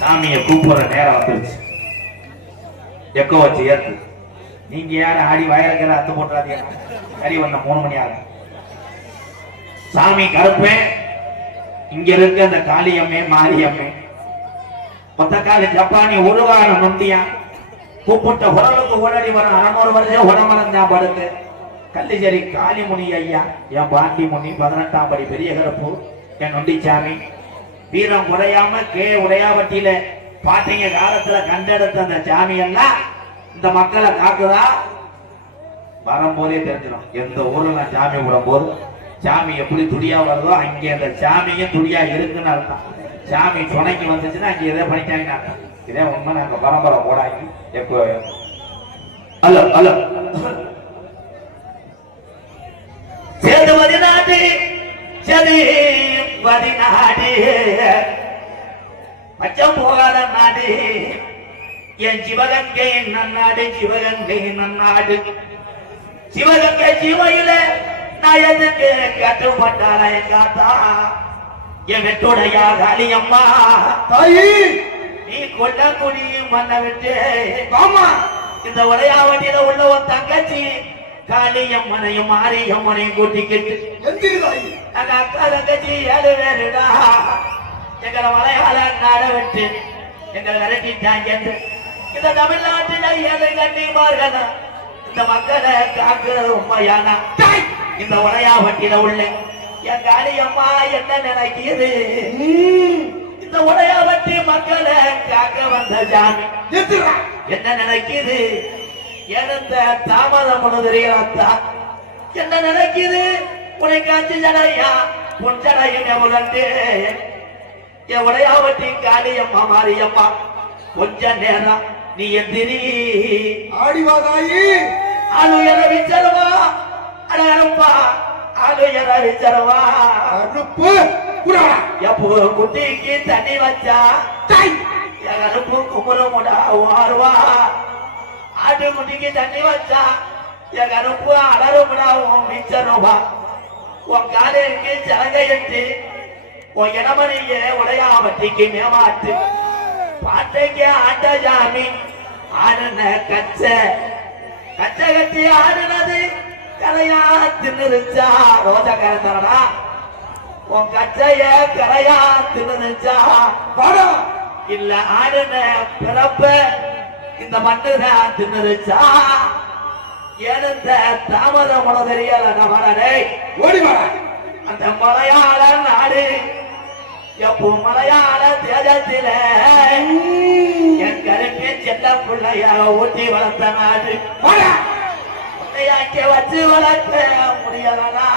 சாமியை கூப்பிடுற நேரம் வந்துருச்சு. எக்கோ வச்சு ஏத்து. நீங்க யாரும் ஆடி வயலுக்கிற அத்து போட்டுறாதீங்க. சரி வந்த 3 மணி ஆகும். சாமி கருப்பேன் இங்க இருக்க அந்த காளியம்மே மாரியம்மே மொத்தக்காலி ஜப்பானி ஒரு வாரம் நொண்டியா கூப்பிட்ட உடலுக்கு உடனடி வர 600 வருஷம் உடம்பளந்தா படுத்து கல்லிச்சேரி காளிமுனி ஐயா என் பாண்டி முனி 18ஆம் படி பெரிய கருப்பு என் நொண்டிச்சாமி வீரம் குறையாம உடையாவட்டியில பாத்தீங்க காலத்துல கண்டெடுத்த அந்த சாமி எல்லாம் இந்த மக்களை காக்குதா வரும்போதே தெரிஞ்சிடும். எந்த ஊர்ல நான் சாமி விடும் போது சாமி எப்படி துடியா வருதோ அங்கே அந்த சாமியும் துடியா இருக்குன்னு அர்த்தம். சாமி துணைக்கு வந்துச்சுன்னா அங்க எதை பண்ணிட்டாங்கன்னு அர்த்தம். இதே உண்மை நாங்க பரம்பரை போடாங்க. எப்போ ஹலோ ஹலோ சேதுபதி நாடு சேதுபதி நாடு பச்சம் போகாத நாடு என் சிவகங்கை நன்னாடு சிவகங்கை நன்னாடு சிவகங்கை சிவையில நான் எதுக்கு கட்டுப்பட்டால எங்காத்தா என் வெட்டுடையா காளியம்மா தாயி நீ கொல்லக்குடி மண்ண விட்டு ஆமா இந்த உடையாவட்டியில உள்ள ஒரு தங்கச்சி காளியம்மனையும் மாரியம்மனையும் கூட்டிக்கிட்டு நாங்க அக்கா தங்கச்சி 7 பேருடா எங்களை மலையாள நாட விட்டு எங்களை விரட்டிட்டாங்க. இந்த தமிழ்நாட்டில 7 கண்ணிமார்கள் இந்த மக்களை காக்குறது உண்மையானா இந்த உடையாவட்டியில உள்ள என் காளியம்மா என்ன நினைக்கிறது? இந்த உடையாவட்டி மக்களை காக்க வந்த சாமி என்ன நினைக்குது? எழுந்த தாமதம் தெரியலத்தா என்ன நினைக்குது? உனக்கு 5 ஜடையா உன் ஜடையும் எவ்வளவு என் உடையாவட்டி காளியம்மா மாரியம்மா கொஞ்ச நேரம் நீ எந்திரி ஆடிவாதாயி ஆளுயர விச்சரவா அடருப்பா ஆளுயர விச்சரவா அருப்பு எப்போ குட்டிக்கு தண்ணி வச்சா எகருப்பு குமரமுடா வாருவா ஆடு குட்டிக்கு தண்ணி வச்சா எகருப்பு அடருமுடா விச்சரவா உன் காலைக்கு ஜலகையிட்டு உன் இடமணிய உடையாவட்டிக்கு மேமாட்டு பாட்டைக்கு ஆட்ட ஜாமி ஆடுன கச்ச கச்சி ஆடுனது கரையா தின்னுச்சா ரோஜா கரந்தரடா உன் கச்சைய கரையா தின்னுச்சா படம் இல்ல ஆடுன பிறப்ப இந்த மண்ணுதான் தின்னுச்சா எழுந்த தாமதம் உன தெரியல நம்மளே ஓடி வர அந்த மலையாள நாடு எப்போ மலையாள தேஜத்தில என் கருப்பே செல்ல பிள்ளைய ஊட்டி வளர்த்த நாடு உன்னையாக்கி வச்சு வளர்த்த முடியலனா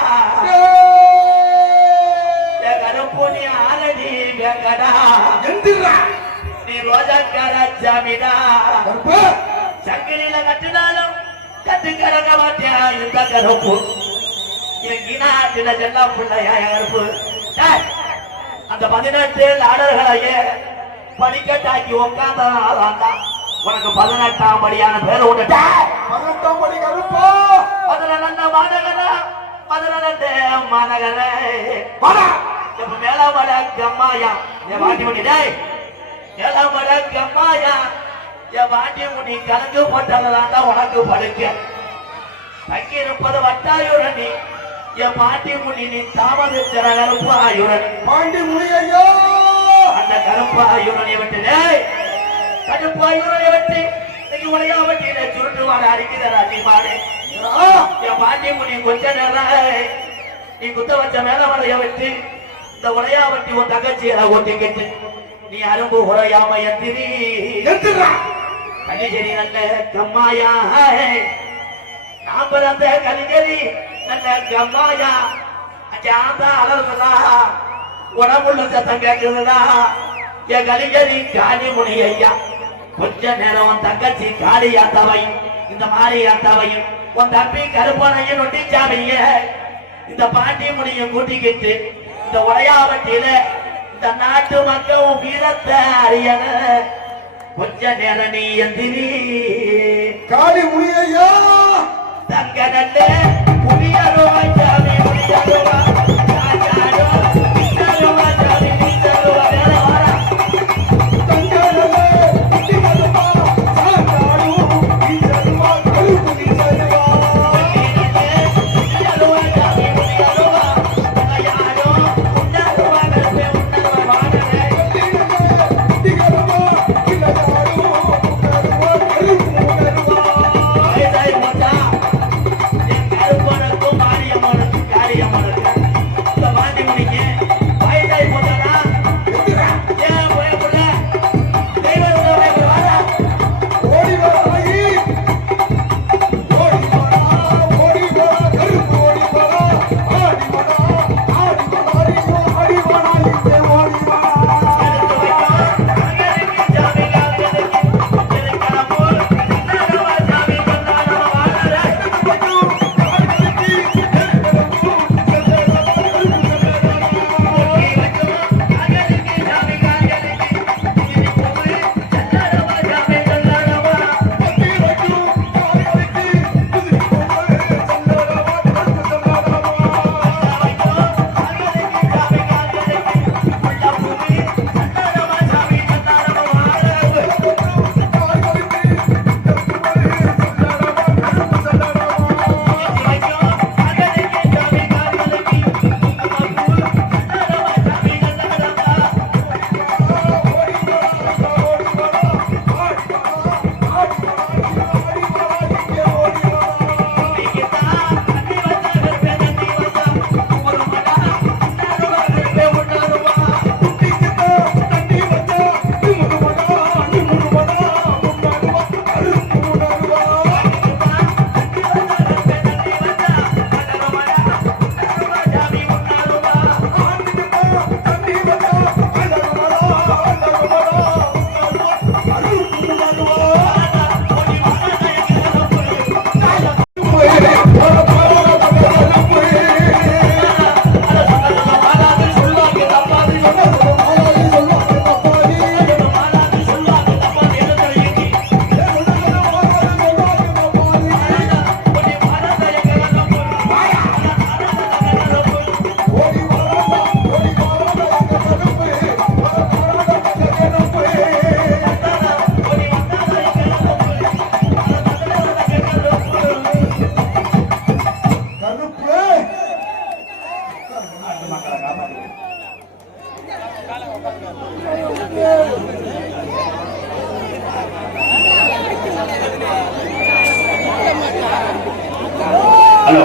என் கருப்பு நீ ஆலடி வெங்கடா நீ ரோஜாக்கார சாமிடா சங்கிலில கட்டினாலும் கட்டு கடக்க மாட்டியா இந்த கருப்பு என் நாட்டில செல்ல பிள்ளையா கருப்பு அந்த 18 லாடர்களையே படிக்கட்டாக்கி உட்கார்ந்தா உனக்கு 18ஆம் படியான பேர் விட்டுட்ட. 18ஆம் படி கருப்பா அதுல நல்ல மாநகர அதுல நல்ல மாநகர இப்ப மேலமட கம்மாயா என் வாட்டி முடி மேலமட கம்மாயா என் வாட்டி முடி கலந்து போட்டதான் உனக்கு படுக்க தங்கி இருப்பது வட்டாயுரணி என் பாட்டி முனி நீ தாமதிச்சர கருப்பாயுரணி பாண்டி முனியையோ அந்த கருப்பாயுரனை விட்டு கருப்பாயுரனை விட்டு இன்னைக்கு உடையாவட்டியில சுருட்டு வாட அடிக்குதா நீ பாடு என் பாட்டி முனி கொஞ்ச நேரம் நீ குத்த வச்ச மேல வளைய வச்சு இந்த உடையாவட்டி உன் தங்கச்சியில ஓட்டிக்கிட்டு நீ அரும்பு உடையாம எந்திரி கலிஜரி நல்ல கம்மாயா நான் பிறந்த கலிஜரி நல்ல கம்மாயா அஜாந்தா அலர்ந்ததா உடம்புள்ள சத்தம் கேட்குதுடா என் கலிஜரி காளிமுனி ஐயா கொஞ்ச நேரம் உன் தங்கச்சி காளியாத்தாவையும் இந்த மாரியாத்தாவையும் உன் தம்பி கருப்பனையும் நொட்டிச்சாமிய இந்த பாண்டி முனியும் கூட்டிக்கிட்டு இந்த உடையாவட்டியில இந்த நாட்டு மக்கள் வீரத்தை அறியன கொஞ்ச நேரம் நீ எந்திரி காளி முனியையா தங்க நல்ல புதியருவா சாமி புதியருவா தங்க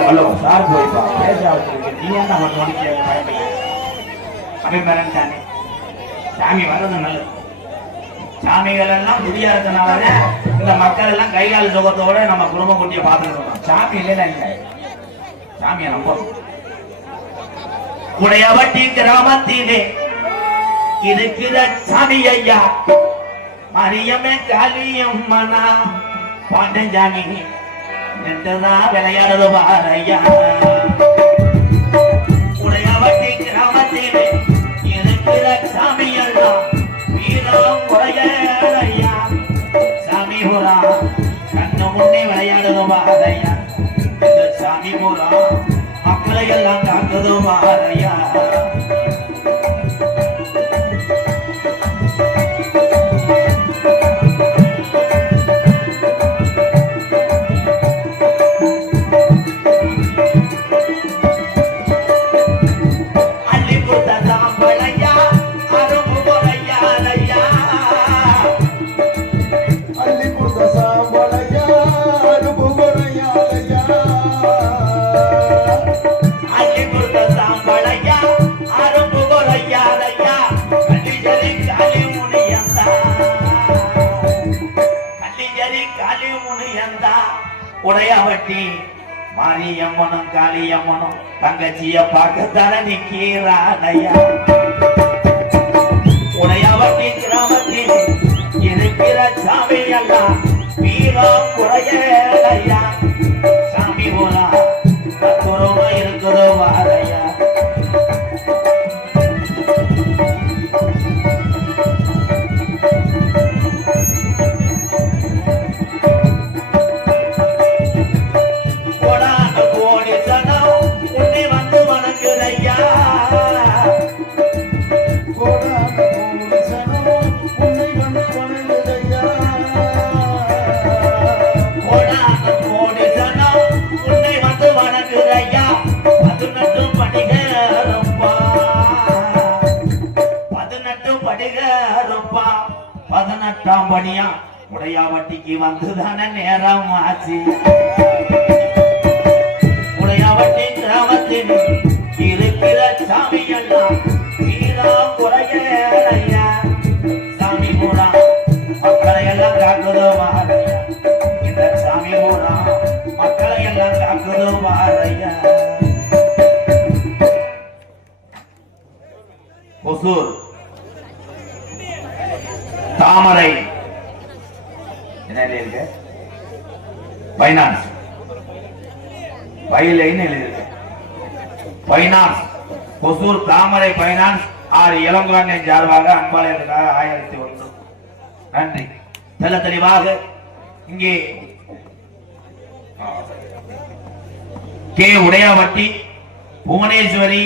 ஹலோ சார் போய்ப்பா பேச நீ என்ன மட்டும் அப்படி தானே சாமி வர்றது நல்லது. சாமிகள் எல்லாம் புதியா இருக்கனால இந்த மக்கள் எல்லாம் கைகால் சுகத்தோட நம்ம குடும்ப குட்டியை பார்த்துட்டு இருக்கோம். சாமி இல்லைன்னா இல்லை, சாமியை நம்பணும். உடையவட்டி கிராமத்திலே இருக்கிற சாமி ஐயா மரியமே காளியம்மனா பாண்டஞ்சாமி நின்றுதான் விளையாடுது பாரையா. உடையவட்டி கிராமத்திலே இருக்கிற சாமி ஐயா வீரம் குறையா சாமி புறா கண்ணு முன்னே விளையாடுது பாரையா. இந்த சாமி புறா மக்களை எல்லாம் காக்குது பாரையா. உடையவட்டி மாரியம்மனும் காளியம்மனும் தங்கச்சிய பார்க்கத்தானே நிக்கிறானையா. உடையவட்டி கிராமத்தில் இருக்கிற சாமி எல்லாம் வீரம் குறையா. சாமி போனா தத்துவமா இருக்குதோ வாரையா. உடையாவட்டிக்கு வந்துதான நேரம் ஆச்சு. உடையாவட்டி கிராமத்தில் இருக்கிற சாமி எல்லாம் வீரம் குறையா. சாமி பூரா மக்களை எல்லாம் காக்குதோ மாறையா. இந்த சாமி பூரா மக்களை எல்லாம் காக்குதோ மாறையா. ஒசூர் தாமரை என்ன எழுதியிருக்கு? பைனான்ஸ் வயலைன்னு எழுதியிருக்கு. பைனான்ஸ் ஒசூர் தாமரை பைனான்ஸ் ஆர் இளங்குவன் சார்பாக அன்பாளையத்துக்காக 1001 நன்றி. தெல்ல தெளிவாக இங்கே கே உடையாவட்டி புவனேஸ்வரி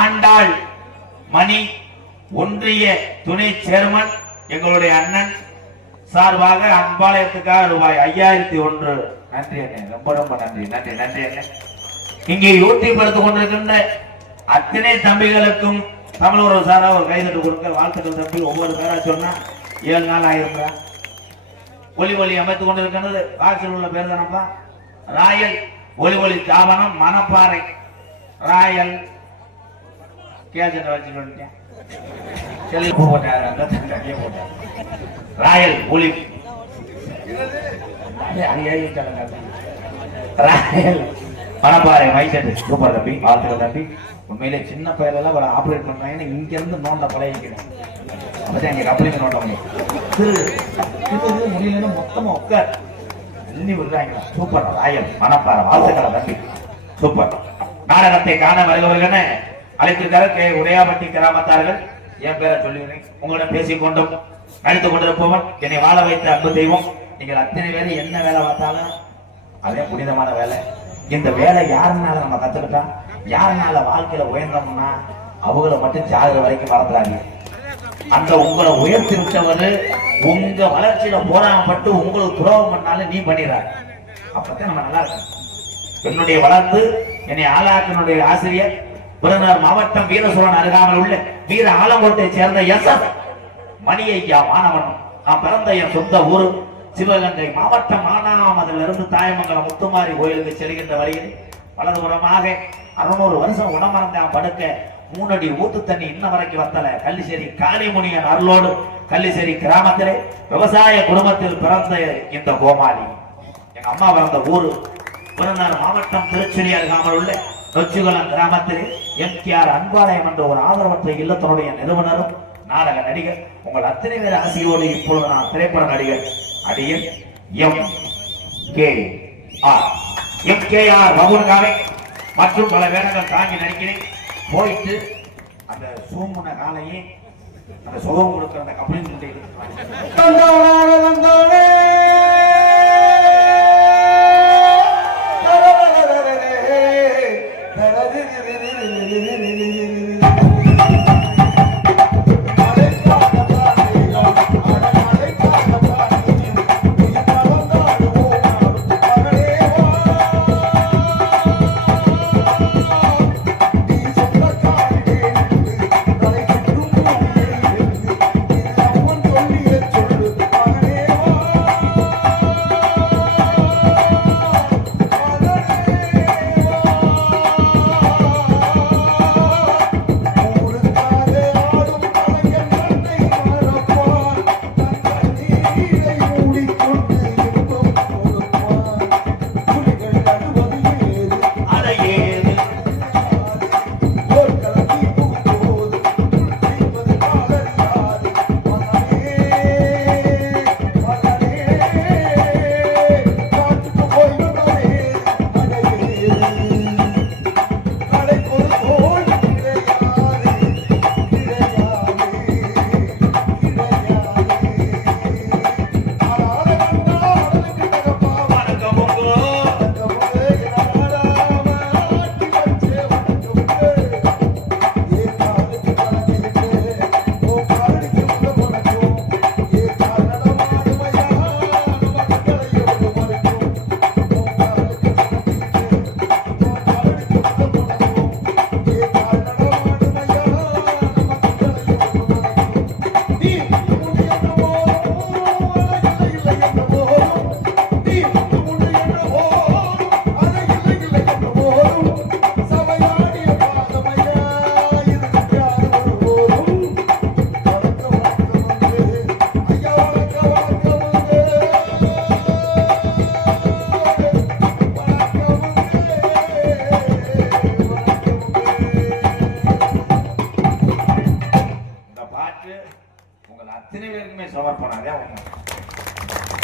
ஆண்டாள் மணி ஒன்றிய துணை சேர்மன் எங்களுடைய அண்ணன் சார்பாக அன்பாளையத்துக்காக ரூபாய் 5001 நன்றி அண்ணே. ரொம்ப ரொம்ப நன்றி நன்றி நன்றி அண்ணே. இங்கே யூடியூப் எடுத்துக் கொண்டிருக்கின்ற அத்தனை தம்பிகளுக்கும் தமிழ் உறவு சாரா ஒரு கைதட்டு கொடுக்க வாழ்த்துக்கள் தம்பி. ஒவ்வொரு பேரா சொன்னா 7 நாள் ஆயிருந்தா ஒலி ஒலி அமைத்துக் கொண்டிருக்கிறது. வாசல் உள்ள பேர் தானப்பா ராயல் ஒலி ஒலி தாபனம் மணப்பாறை ராயல் கேஜெட் வச்சுட்டேன் ராயல் ஒலி ராயல் மணப்பாறை மைசெட் சூப்பர் தம்பி. வாழ்த்துக்கள் தம்பி. உண்மையிலே சின்ன பயிரெல்லாம் ஒரு ஆப்ரேட் பண்றாங்க. இங்க இருந்து நோண்ட பழகிக்கணும். அப்பதான் எங்க கப்பலிங்க நோண்ட முடியும். முடியலன்னு மொத்தமா உட்கார் எண்ணி விடுறாங்களா. Super Royal Manapparai. வாழ்த்துக்கள் தம்பி. சூப்பர். நாடகத்தை காண வருகிறவர்கள் அழைத்திருக்காரு கே உடையாவட்டி கிராமத்தார்கள். என் பேரை சொல்லுகிறேன். உங்களிடம் பேசிக்கொண்டும் நடித்துக் கொண்டிருப்பவன் என்னை வாழ வைத்த அன்பு தெய்வம். நீங்கள் அத்தனை பேரை என்ன வேலை பார்த்தாலும் அதே புனிதமான வேலை. இந்த வேலை யாருனால நம்ம கத்துக்கிட்டா, யாருனால வாழ்க்கையில உயர்ந்தோம்னா அவங்கள மட்டும் சாகுற வரைக்கும் மறந்துடாங்க. அந்த உங்களை உயர்த்தி விட்டவர் உங்க வளர்ச்சியில போராமப்பட்டு உங்களுக்கு துரோகம் பண்ணாலும் நீ பண்ணிடுறாரு. அப்பதான் நம்ம நல்லா இருக்கும். என்னுடைய வளர்ந்து என்னை ஆளாக்கினுடைய ஆசிரியர் விருதுநகர் மாவட்டம் வீரசோழன் அருகாமல் உள்ள வீர ஆலங்கோட்டை சேர்ந்த எஸ் மணி ஐயா மாணவன். நான் பிறந்த என் சொந்த ஊர் சிவகங்கை மாவட்டம். ஆனாமதிலிருந்து தாயமங்கலம் முத்துமாரி கோயிலுக்கு செல்கின்ற வழியில் வலதுபுறமாக 600 வருஷம் உடம்பறந்தான் படுக்க 3 அடி ஊத்து தண்ணி இன்ன வரைக்கும் வத்தல. கள்ளிசேரி காளிமுனியன் அருளோடு கள்ளிசேரி கிராமத்திலே விவசாய குடும்பத்தில் பிறந்த இந்த கோமாளி. எங்க அம்மா பிறந்த ஊரு விருதுநகர் மாவட்டம் திருச்சுழி அருகாமல் உள்ள நொச்சிகுளம் கிராமத்திலே எம்கேஆர் அன்பாலயம் என்ற ஒரு ஆதரவற்ற இல்லத்தினுடைய நிறுவனரும் நாடக நடிகர். உங்கள் அத்தனை பேர் ஆசையோடு இப்பொழுது நான் திரைப்பட நடிகர் அடியன் எம்கேஆர் பகுன்காவை மற்றும் பல வேடங்கள் தாங்கி நடிக்கிறேன். போயிட்டு அந்த சூமுன காலையே அந்த சுகம் கொடுக்கிற அந்த கம்பெனி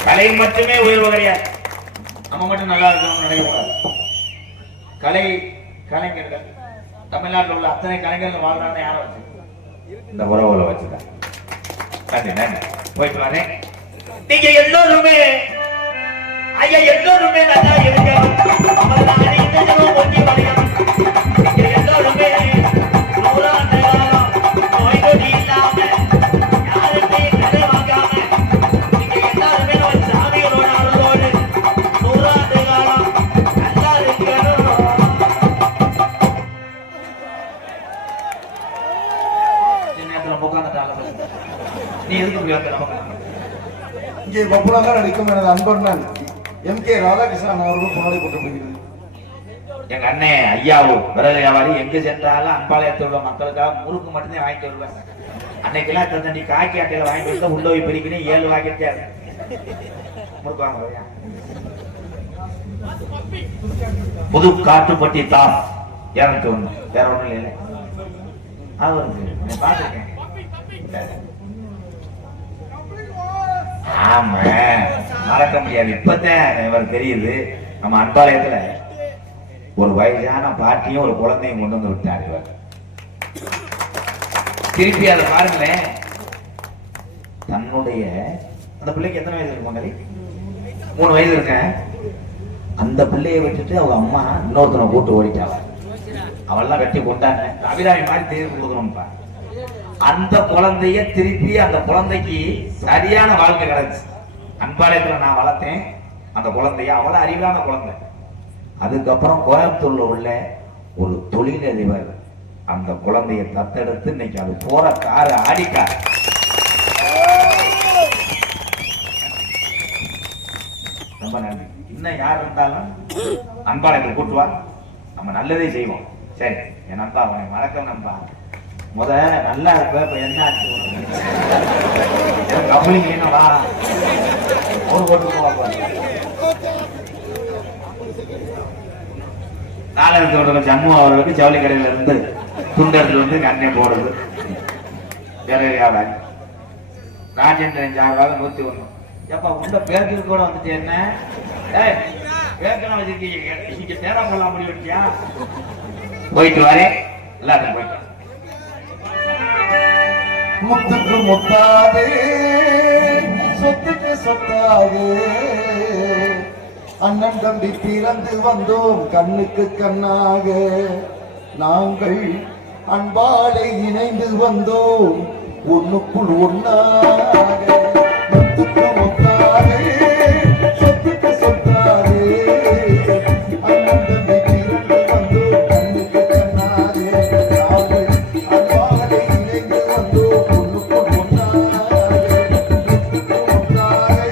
கலை மட்டுமே உயர்வு கிடையாது. நம்ம மட்டும் நல்லா இருக்கணும்னு நினைக்கக்கூடாது. கலைஞர்கள் தமிழ்நாட்டில் உள்ள அத்தனை கலைஞர்கள் வாழ்றாங்க. யாரை வச்சு? இந்த உறவுகளை வச்சுதான். போயிட்டு வரேன். நீங்க எல்லோருமே ஐயா எல்லோருமே நல்லா இருக்க. எல்லோருமே நூறாண்டு காலம் நோய் நொடி இல்லாம யாருக்கையும் கதை வாங்காம நீங்க எல்லாருமே நம்ம சாமிகளோட அருளோடு நூறாண்டு காலம் நல்லா இருக்கணும். நேரத்தில் உட்காந்துட்டால நீ எதுக்கு நமக்கு இங்கே பப்புலாக நடிக்கும் எனது அன்பன் எம்.கே. ராதாகிருஷ்ணன் அவர்கள் முன்னாடி போட்டப்படுகிறது. எங்க அண்ணன் ஐயாவும் விரத வியாபாரி எங்க சென்றாலும் அன்பாளையத்தில் உள்ள மக்களுக்காக முறுக்கு மட்டும்தான் வாங்கிட்டு வருவேன். அன்னைக்கெல்லாம் தந்தி காக்கி அட்டையில வாங்கிட்டு வந்து உள்ள போய் பிரிக்கணும் 7 வாங்கிட்டே முறுக்கு வாங்க. புது காட்டுப்பட்டி தாஸ் 201 வேற ஒண்ணும் இல்லை. அது பாத்துருக்கேன். ஆமா மறக்க முடியாது. இப்பதான் இவர் தெரியுது. நம்ம அன்பாளையத்துல ஒரு வயசான பாட்டியும் ஒரு குழந்தையும் கொண்டு வந்து விட்டார் இவர். திருப்பி அதை பாருங்களேன். தன்னுடைய அந்த பிள்ளைக்கு எத்தனை வயசு இருக்கும்? 3 வயசு இருக்க. அந்த பிள்ளையை விட்டுட்டு அவங்க அம்மா இன்னொருத்தனை கூட்டு ஓடிட்டாங்க. அவெல்லாம் வெட்டி கொண்டாங்க. அபிராமி மாதிரி தேர்வு கொடுக்கணும்ப்பா. அந்த குழந்தைய திருப்பி அந்த குழந்தைக்கு சரியான வாழ்க்கை கிடைச்சு. அன்பாளையத்துல நான் வளர்த்தேன் அந்த குழந்தைய. அவ்வளவு அறிவான குழந்தை. அதுக்கப்புறம் கோயம்புத்தூர்ல உள்ள ஒரு தொழிலதிபர் அந்த குழந்தைய தத்தெடுத்து இன்னைக்கு அது போற காரு ஆடிக்கார். ரொம்ப நன்றி. இன்னும் யார் இருந்தாலும் அன்பாளையத்தில் கூட்டுவா. நம்ம நல்லதே செய்வோம். சரி என் நம்பா அவனை மறக்க நம்பா முத நல்லா இருப்ப இப்ப என்ன ஆச்சு கம்பெனிக்கு என்னவா ஒரு போட்டு போவா நாலாயிரத்தி ஜம்மு அவர்களுக்கு ஜவுளி கடையில இருந்து துண்டு எடுத்துட்டு வந்து கண்ணே போடுறது வேற வியாபாரி ராஜேந்திரன் ஜாவாக 101. எப்ப உண்ட பேருக்கு கூட வந்துட்டு என்ன பேருக்கெல்லாம் வச்சிருக்கீங்க இங்க தேரா போலாம் முடிவு வச்சியா போயிட்டு வரேன் எல்லாரும் போயிட்டு முத்துக்கு முத்தாதே சொத்துக்கு சொத்தாதே அண்ணன் தம்பி பிறந்து வந்தோம் கண்ணுக்கு கண்ணாக நாங்கள் அன்பாலை இணைந்து வந்தோம் ஒண்ணுக்குள் ஒன்னாக முத்துக்கு முத்தாதே சொத்துக்கு சொத்தாதே அண்ணன் தம்பி பிறந்து வந்தோம் கண்ணுக்கு கண்ணாக நாங்கள் அன்பாலை இணைந்து வந்தோம் ஒண்ணுக்குள் ஒன்னாக முத்துக்கு முத்தாதே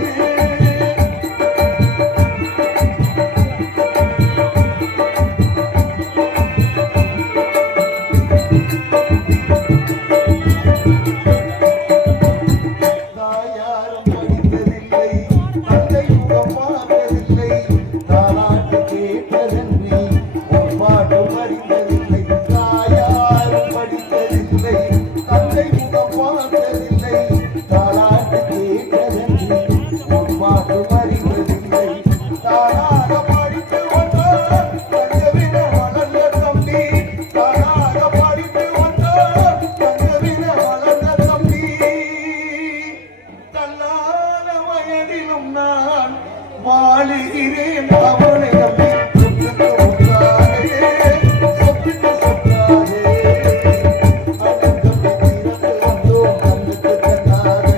தாயாரும் படித்ததில்லை தந்தை முகம் பார்த்ததில்லை தாலாட்டு கேட்டதென்னை ஒரு பாட்டு அறிந்ததில்லை தாயாரும் படித்ததில்லை தந்தை முகம் பார்த்ததில்லை தாலாட்டு கேட்டதென்னை ஒரு பாட்டு அறிந்ததில்லை தானாக படித்து வந்தார் தங்கவின வளர்ந்த தம்பி தானாக படித்து வந்தார் தங்கவின வளர்ந்த தம்பி தன்னான வயதிலும் நான் வாழுகிறேன் அவனை நம்பி சொத்துக்கு ஒன்றாரே சொத்துக்கு சொத்தாரே அண்ணன் தம்பி பிறந்து வந்தோம் கண்ணுக்கு கண்ணாரே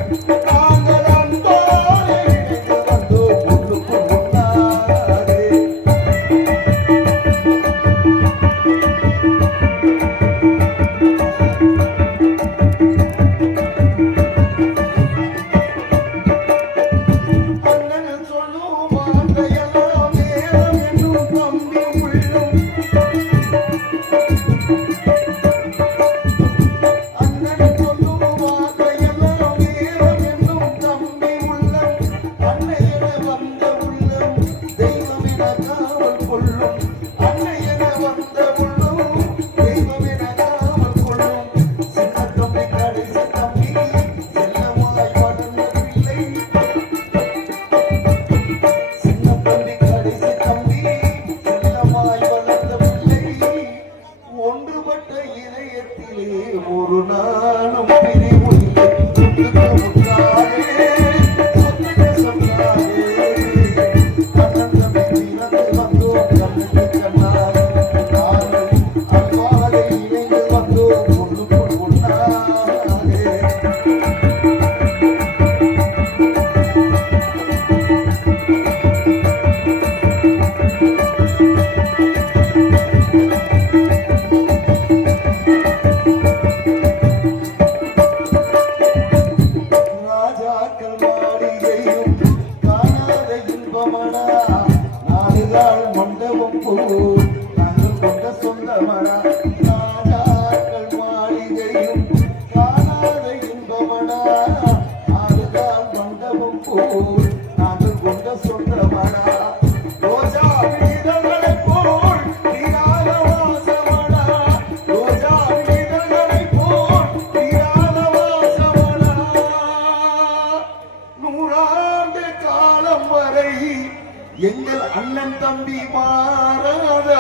நாங்கள் அன்போடு இணைந்து வந்தோம் ஒன்றுக்கு ஒன்றாரே அண்ணன் சொல்லும் வார்த்தையெல்லாம் வேதம் என்னும் தம்பி உள்ளம் அண்ணன் சொல்லும் வார்த்தையெல்லாம் வேதம் என்னும் தம்பி உள்ளம் அன்னையென வந்த உள்ளம் தெய்வமென காவல் கொள்ளும் அன்னையென வந்த உள்ளம் தெய்வமென காவல் கொள்ளும் சின்ன தம்பி கடைசி தம்பி செல்லமாய் வளர்ந்த பிள்ளை சின்ன தம்பி கடைசி தம்பி செல்லமாய் வளர்ந்த பிள்ளை ஒன்றுபட்ட இதயத்திலே ஒரு நாளும் பிரிவு இல்லை சொத்துக்கு முத்தாரே சொத்துக்கு சொத்தாரே அண்ணன் தம்பி பிறந்து வந்தோம் கண்ணுக்கு கண்ணாரே நாங்கள் அன்பாலே இணைந்து வந்தோம் ஒன்றுக்குள் ஒன்றாரே ராஜாக்கள் மாளிகையும் காணாத இன்பமடா நாடுகால் மண்டபம் போல் நாங்கள் கொண்ட சொந்தமடா ராஜாக்கள் மாளிகையும் காணாத இன்பமடா நாடுகால் மண்டபம் போல் நாங்கள் கொண்ட சொந்தமடா ரோஜா இதழ்களைப் போல் தீராத வாசமடா ரோஜா இதழ்களைப் போல் தீராத வாசமடா நூறாண்டு காலம் வரை எங்கள் அண்ணன் தம்பி மாறாத